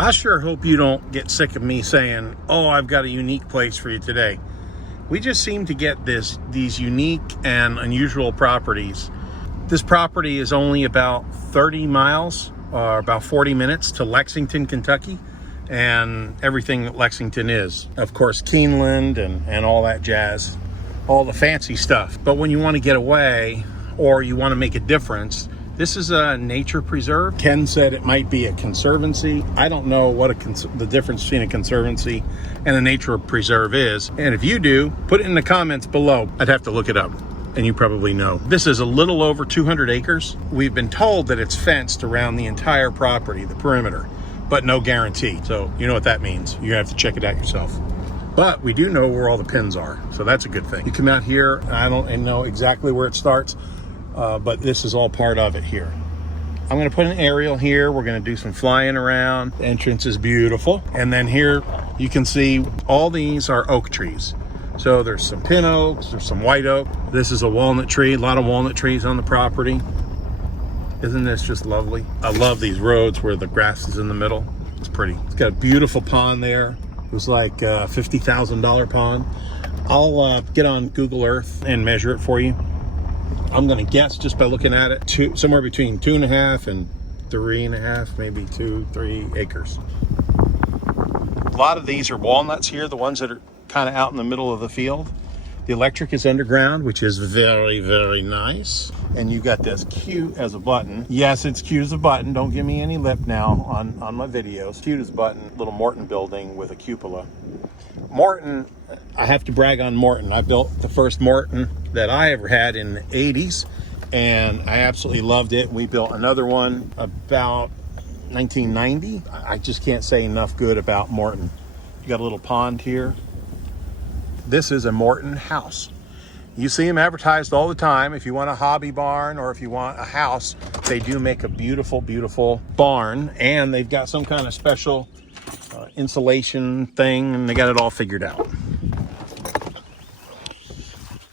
I sure hope you don't get sick of me saying, oh, I've got a unique place for you today. We just seem to get these unique and unusual properties. This property is only about 30 miles or about 40 minutes to Lexington, Kentucky, and everything that Lexington is. Of course, Keeneland and all that jazz, all the fancy stuff. But when you want to get away or you want to make a difference, this is a nature preserve. Ken said it might be a conservancy. I don't know what the difference between a conservancy and a nature preserve is. And if you do, put it in the comments below. I'd have to look it up, and you probably know. This is a little over 200 acres. We've been told that it's fenced around the entire property, the perimeter, but no guarantee. So you know what that means. You have to check it out yourself. But we do know where all the pins are, so that's a good thing. You come out here, I don't know exactly where it starts, but this is all part of it here. I'm going to put an aerial here. We're going to do some flying around. The entrance is beautiful. And then here you can see all these are oak trees. So there's some pin oaks, there's some white oak. This is a walnut tree, a lot of walnut trees on the property. Isn't this just lovely? I love these roads where the grass is in the middle. It's pretty. It's got a beautiful pond there. It was like a $50,000 pond. I'll get on Google Earth and measure it for you. I'm going to guess just by looking at it, somewhere between 2.5 and 3.5, maybe 2-3 acres. A lot of these are walnuts here, the ones that are kind of out in the middle of the field. The electric is underground, which is very, very nice. And you got this cute as a button. Yes, it's cute as a button. Don't give me any lip now on my videos. Cute as a button, little Morton building with a cupola. Morton, I have to brag on Morton. I built the first Morton that I ever had in the 80s, and I absolutely loved it. We built another one about 1990. I just can't say enough good about Morton. You got a little pond here. This is a Morton house. You see them advertised all the time. If you want a hobby barn or if you want a house, they do make a beautiful, beautiful barn, and they've got some kind of special insulation thing, and they got it all figured out.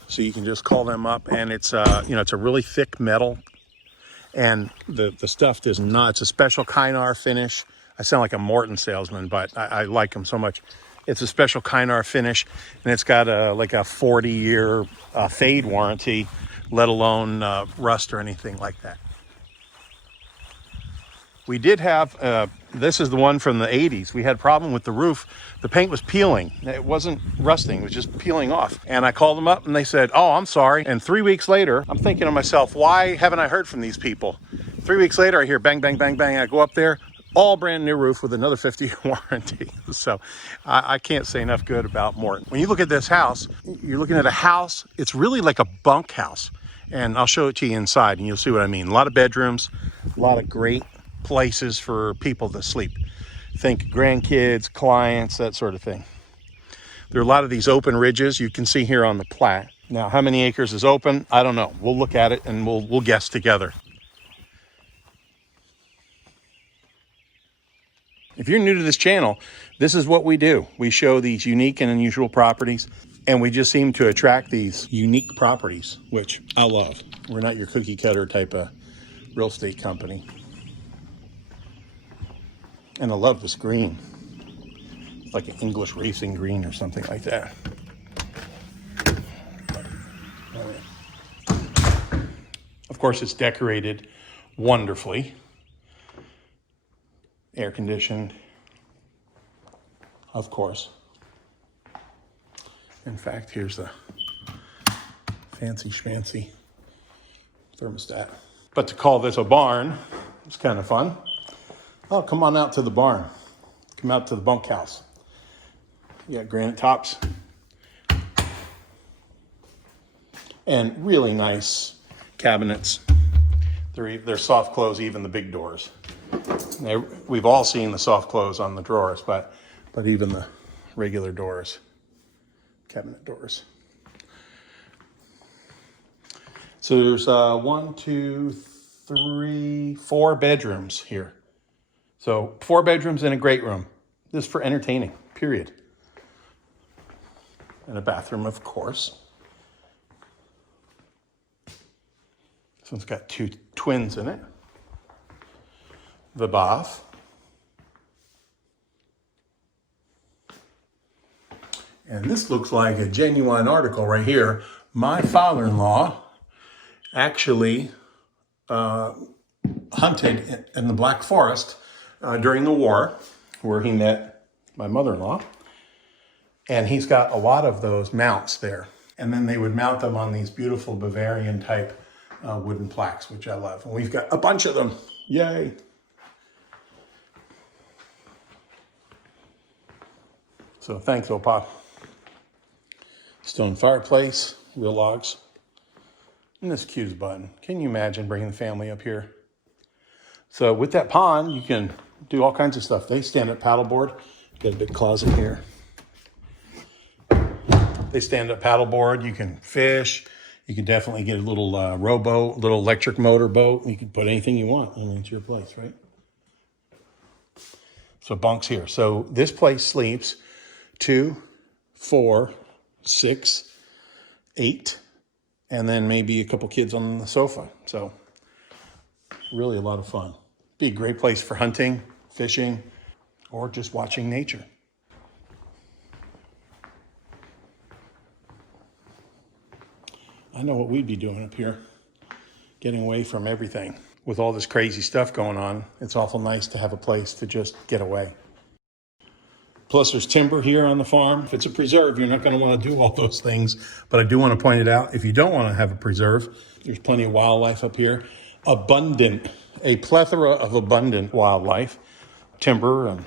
So you can just call them up, and it's it's a really thick metal, and the stuff does not. It's a special Kynar finish. I sound like a Morton salesman, but I like them so much. It's a special Kynar finish, and it's got like a 40-year fade warranty, let alone rust or anything like that. We did have, this is the one from the 80s. We had a problem with the roof. The paint was peeling. It wasn't rusting, it was just peeling off. And I called them up and they said, oh, I'm sorry. And 3 weeks later, I'm thinking to myself, why haven't I heard from these people? 3 weeks later, I hear bang, bang, bang, bang. I go up there, all brand new roof with another 50-year warranty. So I can't say enough good about Morton. When you look at this house, you're looking at a house. It's really like a bunkhouse. And I'll show it to you inside and you'll see what I mean. A lot of bedrooms, a lot of great places for people to sleep. Think grandkids, clients, that sort of thing. There are a lot of these open ridges you can see here on the plat. Now, how many acres is open? I don't know. We'll look at it and we'll guess together. If you're new to this channel, this is what we do. We show these unique and unusual properties, and we just seem to attract these unique properties, which I love. We're not your cookie cutter type of real estate company. And I love this green. It's like an English racing green or something like that. Of course, it's decorated wonderfully. Air conditioned, of course. In fact, here's the fancy schmancy thermostat. But to call this a barn, it's kind of fun. Oh, come on out to the barn. Come out to the bunkhouse. You got granite tops. And really nice cabinets. They're soft close, even the big doors. We've all seen the soft close on the drawers, but even the regular doors, cabinet doors. So there's 1, 2, 3, 4 bedrooms here. So 4 bedrooms and a great room. This is for entertaining, period. And a bathroom, of course. This one's got 2 twins in it. The bath. And this looks like a genuine article right here. My father-in-law actually hunted in the Black Forest during the war, where he met my mother-in-law. And he's got a lot of those mounts there. And then they would mount them on these beautiful Bavarian type wooden plaques, which I love. And we've got a bunch of them. Yay. So thanks, Opa. Stone fireplace, real logs. And this Q's button. Can you imagine bringing the family up here? So with that pond, you can do all kinds of stuff. They stand up paddleboard. Got a big closet here. They stand up paddleboard. You can fish. You can definitely get a little rowboat, little electric motor boat. You can put anything you want. I mean, it's your place, right? So bunks here. So this place sleeps 2, 4, 6, 8, and then maybe a couple kids on the sofa. So really a lot of fun. Be a great place for hunting, fishing, or just watching nature. I know what we'd be doing up here, getting away from everything. With all this crazy stuff going on, it's awful nice to have a place to just get away. Plus, there's timber here on the farm. If it's a preserve, you're not going to want to do all those things. But I do want to point it out, if you don't want to have a preserve, there's plenty of wildlife up here. Abundant, a plethora of abundant wildlife. Timber, and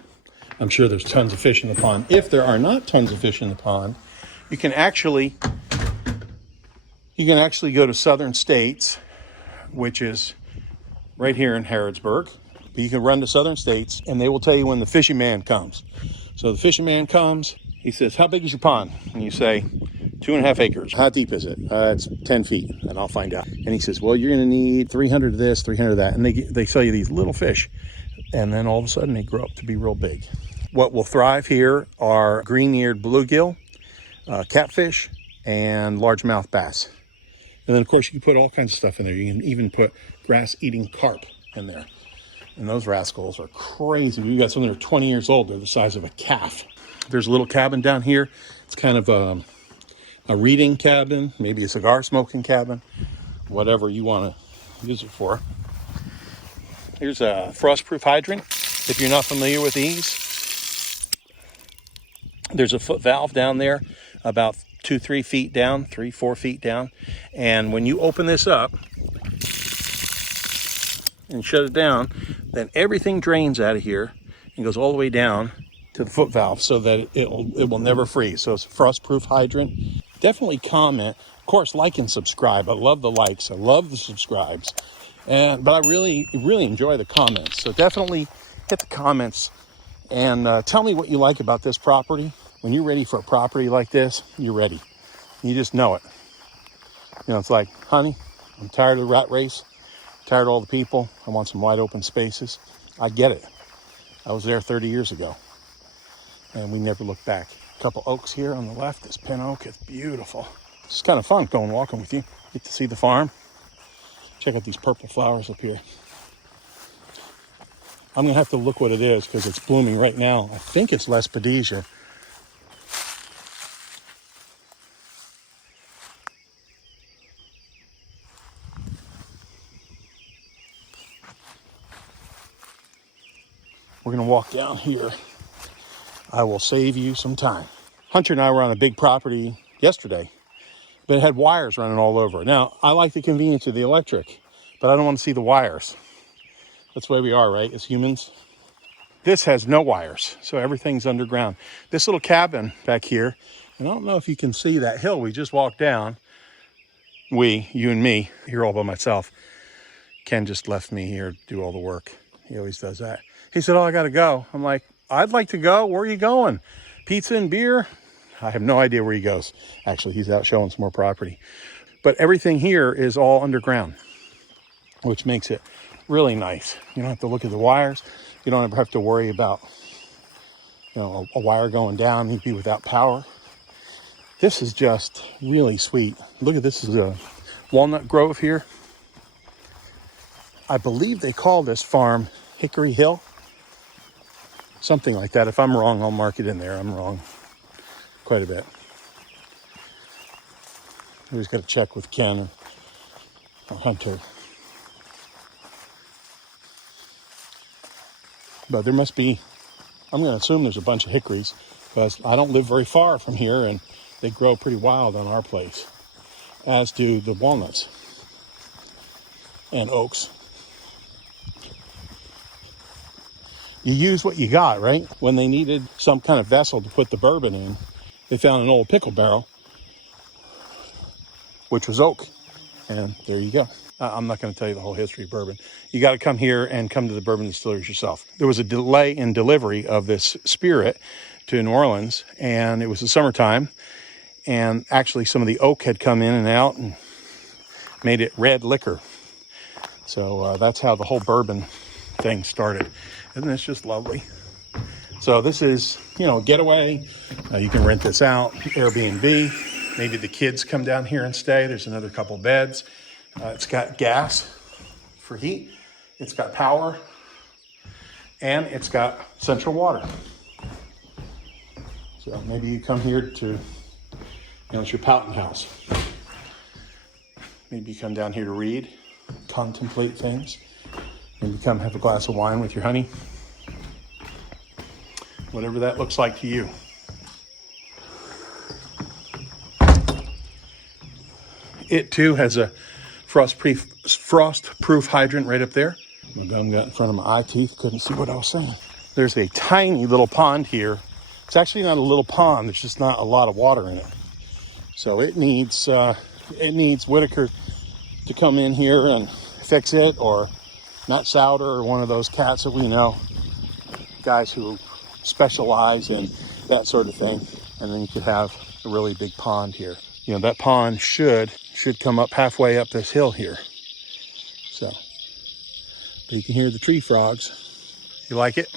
I'm sure there's tons of fish in the pond. If there are not tons of fish in the pond, you can actually go to Southern States, which is right here in Harrodsburg. But you can run to Southern States, and they will tell you when the fishing man comes. So the fishing man comes, he says, how big is your pond? And you say, 2.5 acres. How deep is it? It's 10 feet, and I'll find out. And he says, well, you're going to need 300 of this, 300 of that. And they sell you these little fish, and then all of a sudden they grow up to be real big. What will thrive here are green-eared bluegill, catfish, and largemouth bass. And then, of course, you can put all kinds of stuff in there. You can even put grass-eating carp in there. And those rascals are crazy. We've got some that are 20 years old. They're the size of a calf. There's a little cabin down here. It's kind of a reading cabin, maybe a cigar smoking cabin, whatever you want to use it for. Here's a frost-proof hydrant. If you're not familiar with these, there's a foot valve down there about 2-3 feet down, 3-4 feet down. And when you open this up and shut it down, then everything drains out of here and goes all the way down to the foot valve so that it will never freeze. So it's a frost-proof hydrant. Definitely comment. Of course, like and subscribe. I love the likes. I love the subscribes. But I really enjoy the comments. So definitely hit the comments and tell me what you like about this property. When you're ready for a property like this, you're ready. You just know it. You know, it's like, honey, I'm tired of the rat race. Tired of all the people. I want some wide open spaces. I get it. I was there 30 years ago, and we never looked back. A couple oaks here on the left. This pin oak, it's beautiful. It's kind of fun going walking with you. Get to see the farm. Check out these purple flowers up here. I'm gonna have to look what it is because it's blooming right now. I think it's Lespedesia. We're going to walk down here. I will save you some time. Hunter and I were on a big property yesterday, but it had wires running all over. Now, I like the convenience of the electric, but I don't want to see the wires. That's the way we are, right, as humans? This has no wires, so everything's underground. This little cabin back here, and I don't know if you can see that hill we just walked down. You and me, here all by myself. Ken just left me here to do all the work. He always does that. He said, oh, I got to go. I'm like, I'd like to go. Where are you going? Pizza and beer? I have no idea where he goes. Actually, he's out showing some more property. But everything here is all underground, which makes it really nice. You don't have to look at the wires. You don't ever have to worry about, a wire going down. You'd be without power. This is just really sweet. Look at this. Is a walnut grove here. I believe they call this farm Hickory Hill. Something like that. If I'm wrong, I'll mark it in there. I'm wrong. Of quite a bit. We just got to check with Ken or Hunter. But there must be, I'm going to assume there's a bunch of hickories, because I don't live very far from here, and they grow pretty wild on our place, as do the walnuts and oaks. You use what you got, right? When they needed some kind of vessel to put the bourbon in, they found an old pickle barrel, which was oak. And there you go. I'm not going to tell you the whole history of bourbon. You got to come here and come to the bourbon distilleries yourself. There was a delay in delivery of this spirit to New Orleans, and it was the summertime. And actually, some of the oak had come in and out and made it red liquor. So that's how the whole bourbon thing started. Isn't this just lovely? So this is, a getaway. You can rent this out, Airbnb. Maybe the kids come down here and stay. There's another couple beds. It's got gas for heat. It's got power. And it's got central water. So maybe you come here to, it's your Poughton house. Maybe you come down here to read, contemplate things. Maybe come have a glass of wine with your honey. Whatever that looks like to you. It too has a frost-proof hydrant right up there. My gum got in front of my eye teeth, couldn't see what I was saying. There's a tiny little pond here. It's actually not a little pond, there's just not a lot of water in it. So it needs Whitaker to come in here and fix it, or Nut Souter, or one of those cats that we know, guys who specialize in that sort of thing. And then you could have a really big pond here. That pond should come up halfway up this hill here. So, but you can hear the tree frogs. You like it?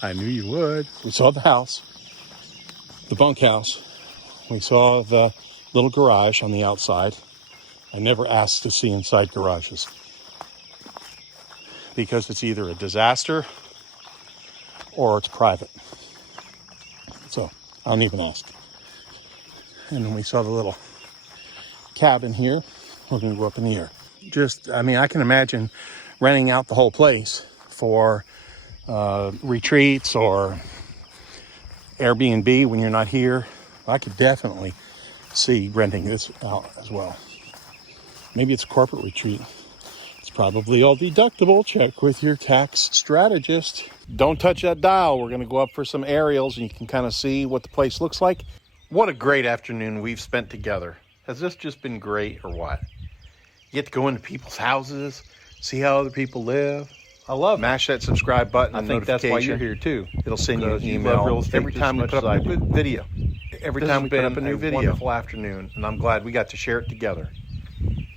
I knew you would. We saw the house, the bunkhouse. We saw the little garage on the outside. I never asked to see inside garages, because it's either a disaster or it's private. So I don't even ask. And then we saw the little cabin here. We're going to go up in the air. I can imagine renting out the whole place for retreats or Airbnb when you're not here. I could definitely see renting this out as well. Maybe it's a corporate retreat. It's probably all deductible. Check with your tax strategist. Don't touch that dial. We're going to go up for some aerials and you can kind of see what the place looks like. What a great afternoon we've spent together. Has this just been great or what? You get to go into people's houses, see how other people live. I love it. Mash that subscribe button. I think that's why you're here too. It'll send you an email every time we put up a new video. Every time we put up a new video. Wonderful afternoon, and I'm glad we got to share it together.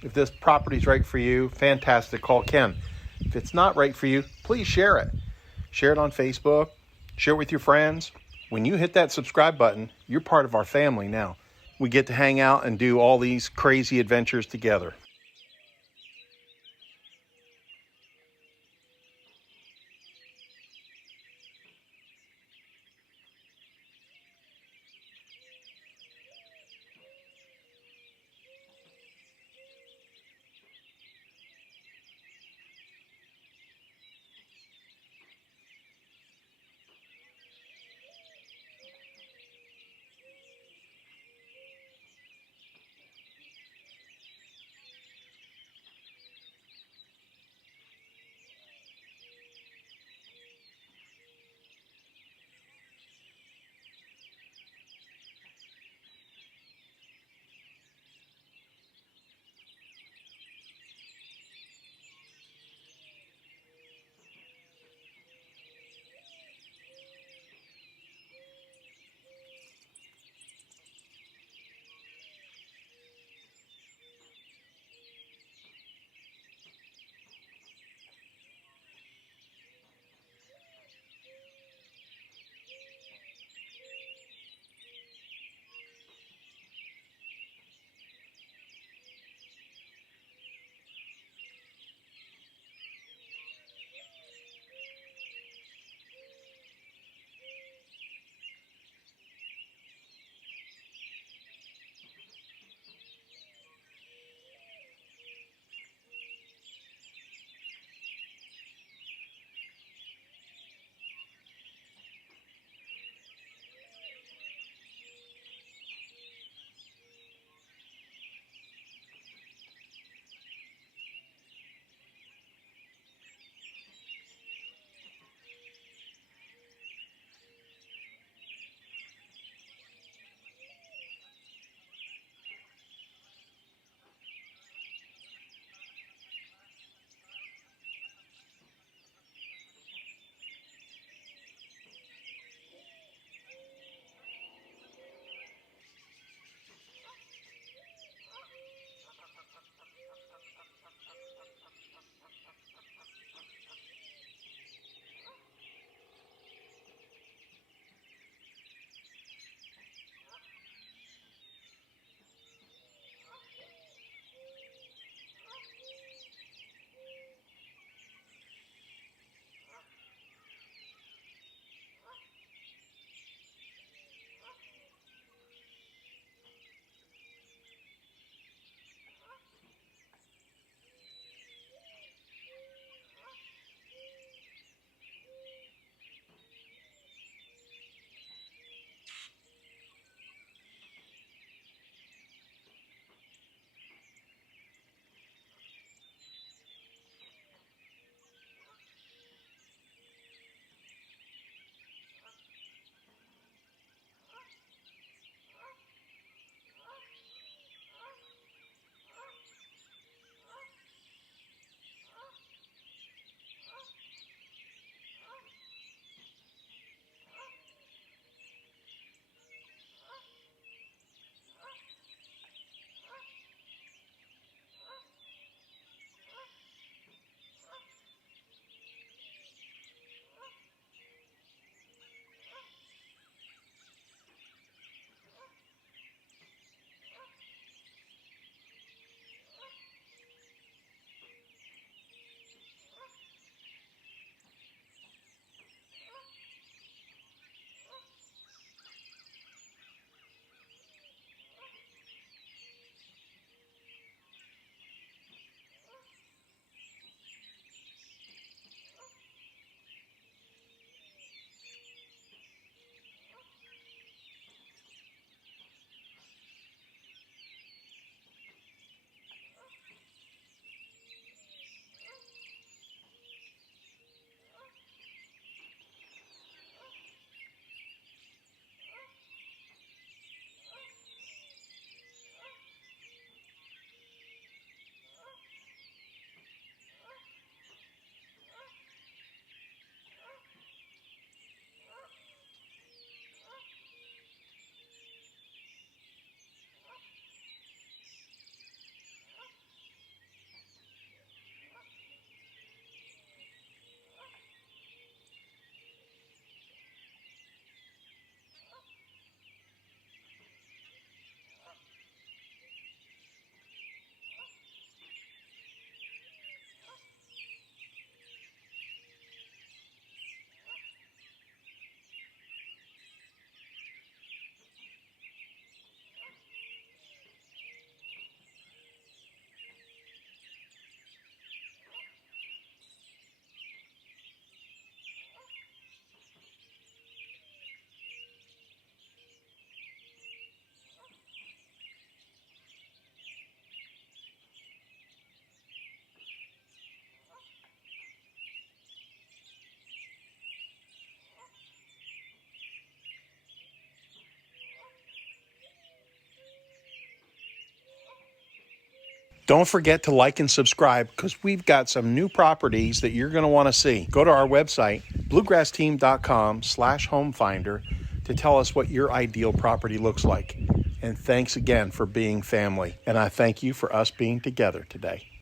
If this property's right for you, fantastic. Call Ken. If it's not right for you, please share it. Share it on Facebook. Share it with your friends. When you hit that subscribe button, you're part of our family now. We get to hang out and do all these crazy adventures together. Don't forget to like and subscribe because we've got some new properties that you're going to want to see. Go to our website, bluegrassteam.com/homefinder, to tell us what your ideal property looks like. And thanks again for being family. And I thank you for us being together today.